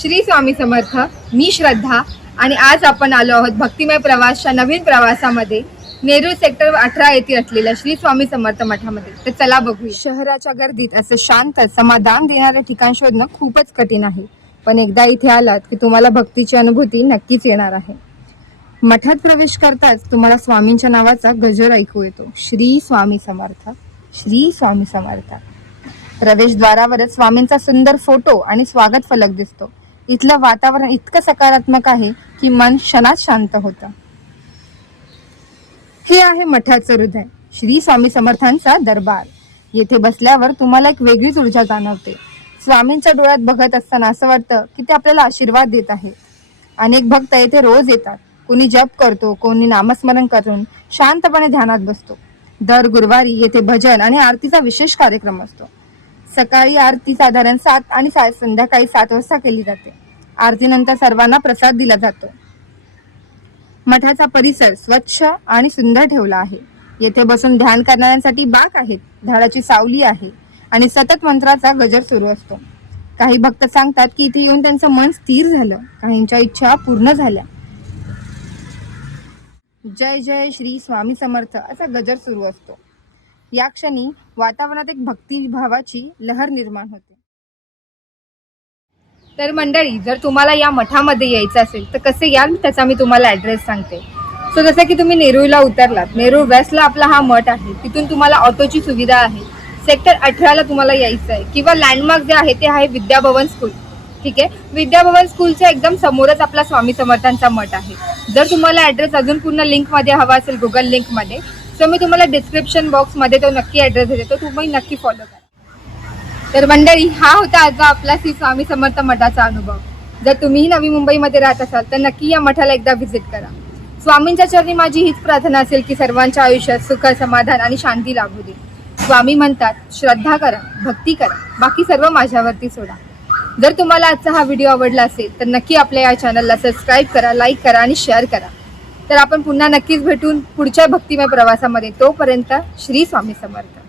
श्री स्वामी समर्थ मी श्रद्धा आणि आज आपण आलो आहोत भक्तिमय प्रवासच्या नवीन प्रवासामध्ये. नेरूळ सेक्टर अठरा येथे असलेल्या श्री स्वामी समर्थ मठामध्ये. तर चला बघूया. शहराच्या गर्दीत असं शांत समाधान देणारं ठिकाण शोधणं खूपच कठीण आहे. पण एकदा इथे आलात की तुम्हाला भक्तीची अनुभूती नक्कीच येणार आहे. मठात प्रवेश करताच तुम्हाला स्वामींच्या नावाचा गजर ऐकू येतो. श्री स्वामी समर्थ श्री स्वामी समर्थ. प्रवेशद्वारावरच स्वामींचा सुंदर फोटो आणि स्वागत फलक दिसतो. इथलं वातावरण इतकं सकारात्मक आहे की मन क्षणात शांत होतं. हे आहे मठाचं हृदय. श्री स्वामी समर्थांचा दरबार. येथे बसल्यावर तुम्हाला एक वेगळीच ऊर्जा जाणवते. स्वामींच्या डोळ्यात बघत असताना असं वाटतं की ते आपल्याला आशीर्वाद देत आहेत. अनेक भक्त येथे रोज येतात. कोणी जप करतो कोणी नामस्मरण करून शांतपणे ध्यानात बसतो. दर गुरुवारी येथे भजन आणि आरतीचा विशेष कार्यक्रम असतो. सकाळी आरती साधारण सात आणि सा- संध्याकाळी सात वाजता केली जाते. आरतीनंतर सर्वांना प्रसाद दिला जातो. मठाचा परिसर स्वच्छ आणि सुंदर ठेवला आहे. येथे बसून ध्यान करणाऱ्यांसाठी बाक आहेत झाडाची सावली आहे आणि सतत मंत्राचा गजर सुरू असतो. काही भक्त सांगतात की इथे येऊन त्यांचं मन स्थिर झालं. काहींच्या इच्छा पूर्ण झाल्या. जय जय श्री स्वामी समर्थ असा गजर सुरू असतो. या क्षणी वातावरणात एक भक्तिभावाची लहर निर्माण होते. तर मंडळी जर तुम्हाला या मठामध्ये यायचं असेल तर कसे याल? त्याचा मी तुम्हाला ॲड्रेस सांगते. सो जसं की तुम्ही नेरूळला उतरलात नेरूळ वेस्टला आपला हा मठ आहे. तिथून तुम्हाला ऑटोची सुविधा आहे. सेक्टर अठराला तुम्हाला यायचं आहे. किंवा लँडमार्क जे आहे ते आहे विद्याभवन स्कूल ठीक आहे? विद्याभवन स्कूलच्या एकदम समोरच आपला स्वामी समर्थांचा मठ आहे. जर तुम्हाला ॲड्रेस अजून पूर्ण लिंकमध्ये हवा असेल गुगल लिंकमध्ये सो मी तुम्हाला डिस्क्रिप्शन बॉक्समध्ये तो नक्की ॲड्रेस देतो. तुम्ही नक्की फॉलो करा. तर मंडळी हा होता आजचा आपला श्री स्वामी समर्थ मठाचा अनुभव. जर तुम्हीही नवी मुंबईमध्ये राहत असाल तर नक्की या मठाला एकदा व्हिजिट करा. स्वामींच्या चरणी माझी हीच प्रार्थना असेल की सर्वांच्या आयुष्यात सुख समाधान आणि शांती लाभू दे. स्वामी म्हणतात श्रद्धा करा भक्ती करा. बाकी सर्व माझ्यावरती सोडा. जर तुम्हाला आजचा हा व्हिडिओ आवडला असेल तर नक्की आपल्या या चॅनलला सबस्क्राईब करा लाईक करा आणि शेअर करा. तर आपण पुन्हा नक्कीच भेटून पुढच्या भक्तिमय प्रवासामध्ये तोपर्यंत श्री स्वामी समर्थ.